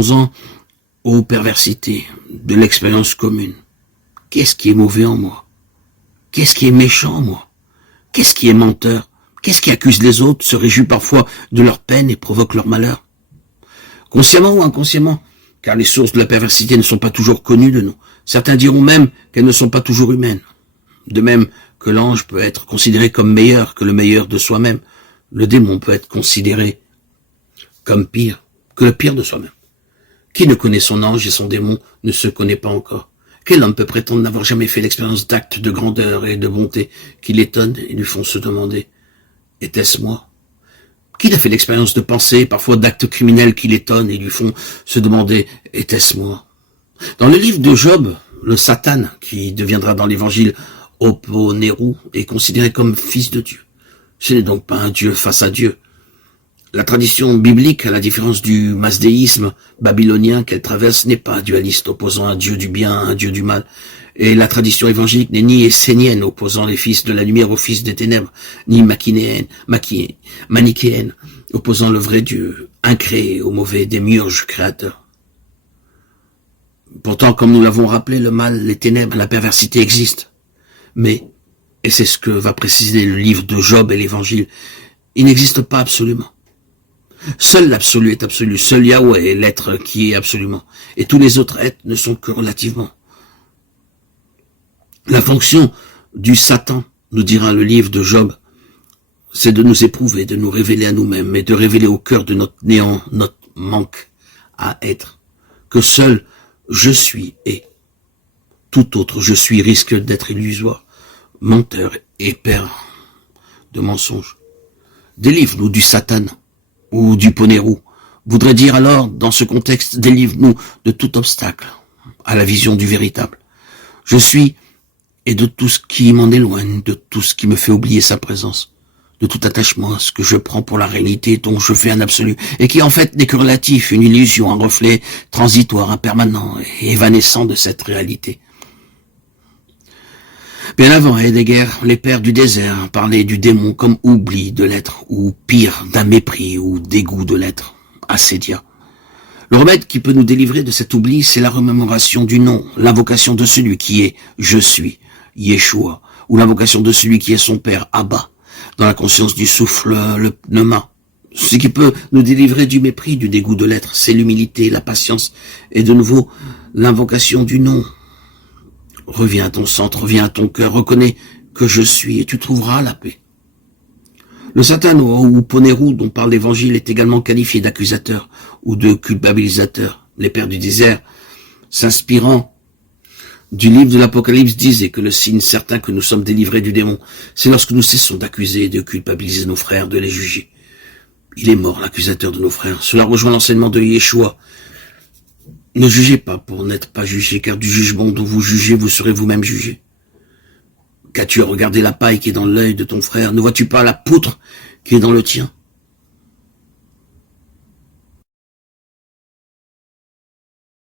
Venons-en aux perversités de l'expérience commune. Qu'est-ce qui est mauvais en moi? Qu'est-ce qui est méchant en moi? Qu'est-ce qui est menteur? Qu'est-ce qui accuse les autres, se réjouit parfois de leur peine et provoque leur malheur? Consciemment ou inconsciemment, car les sources de la perversité ne sont pas toujours connues de nous. Certains diront même qu'elles ne sont pas toujours humaines. De même que l'ange peut être considéré comme meilleur que le meilleur de soi-même, le démon peut être considéré comme pire que le pire de soi-même. Qui ne connaît son ange et son démon ne se connaît pas encore. Quel homme peut prétendre n'avoir jamais fait l'expérience d'actes de grandeur et de bonté qui l'étonnent et lui font se demander « Était-ce moi ?» Qui n'a fait l'expérience de pensée, parfois d'actes criminels qui l'étonnent et lui font se demander « Était-ce moi ?» Dans le livre de Job, le Satan, qui deviendra dans l'évangile Oponeru, est considéré comme fils de Dieu. Ce n'est donc pas un Dieu face à Dieu. La tradition biblique, à la différence du masdéisme babylonien qu'elle traverse, n'est pas dualiste, opposant un Dieu du bien à un Dieu du mal. Et la tradition évangélique n'est ni essénienne, opposant les fils de la lumière aux fils des ténèbres, ni manichéenne, opposant le vrai Dieu, incréé au mauvais démiurge créateur. Pourtant, comme nous l'avons rappelé, le mal, les ténèbres, la perversité existent. Mais, et c'est ce que va préciser le livre de Job et l'évangile, il n'existe pas absolument. Seul l'absolu est absolu, seul Yahweh est l'être qui est absolument, et tous les autres êtres ne sont que relativement. La fonction du Satan, nous dira le livre de Job, c'est de nous éprouver, de nous révéler à nous-mêmes, et de révéler au cœur de notre néant, notre manque à être, que seul je suis est. Tout autre je suis risque d'être illusoire, menteur et père de mensonges. Délivre-nous du Satan ou du Poneru, voudrait dire alors, dans ce contexte, délivre-nous de tout obstacle à la vision du véritable. Je suis, et de tout ce qui m'en éloigne, de tout ce qui me fait oublier sa présence, de tout attachement à ce que je prends pour la réalité dont je fais un absolu, et qui en fait n'est que relatif, une illusion, un reflet transitoire, impermanent et évanescent de cette réalité. Bien avant Heidegger, les pères du désert parlaient du démon comme oubli de l'être, ou pire, d'un mépris ou dégoût de l'être, assédia. Le remède qui peut nous délivrer de cet oubli, c'est la remémoration du nom, l'invocation de celui qui est « Je suis », Yeshua, ou l'invocation de celui qui est son père, Abba, dans la conscience du souffle, le pneuma. Ce qui peut nous délivrer du mépris, du dégoût de l'être, c'est l'humilité, la patience, et de nouveau l'invocation du nom. Reviens à ton centre, reviens à ton cœur, reconnais que je suis et tu trouveras la paix. Le Satan ou Poneru dont parle l'évangile est également qualifié d'accusateur ou de culpabilisateur. Les pères du désert, s'inspirant du livre de l'Apocalypse, disaient que le signe certain que nous sommes délivrés du démon, c'est lorsque nous cessons d'accuser et de culpabiliser nos frères, de les juger. Il est mort, l'accusateur de nos frères. Cela rejoint l'enseignement de Yeshua. Ne jugez pas pour n'être pas jugé, car du jugement dont vous jugez, vous serez vous-même jugé. Qu'as-tu à regarder la paille qui est dans l'œil de ton frère? Ne vois-tu pas la poutre qui est dans le tien?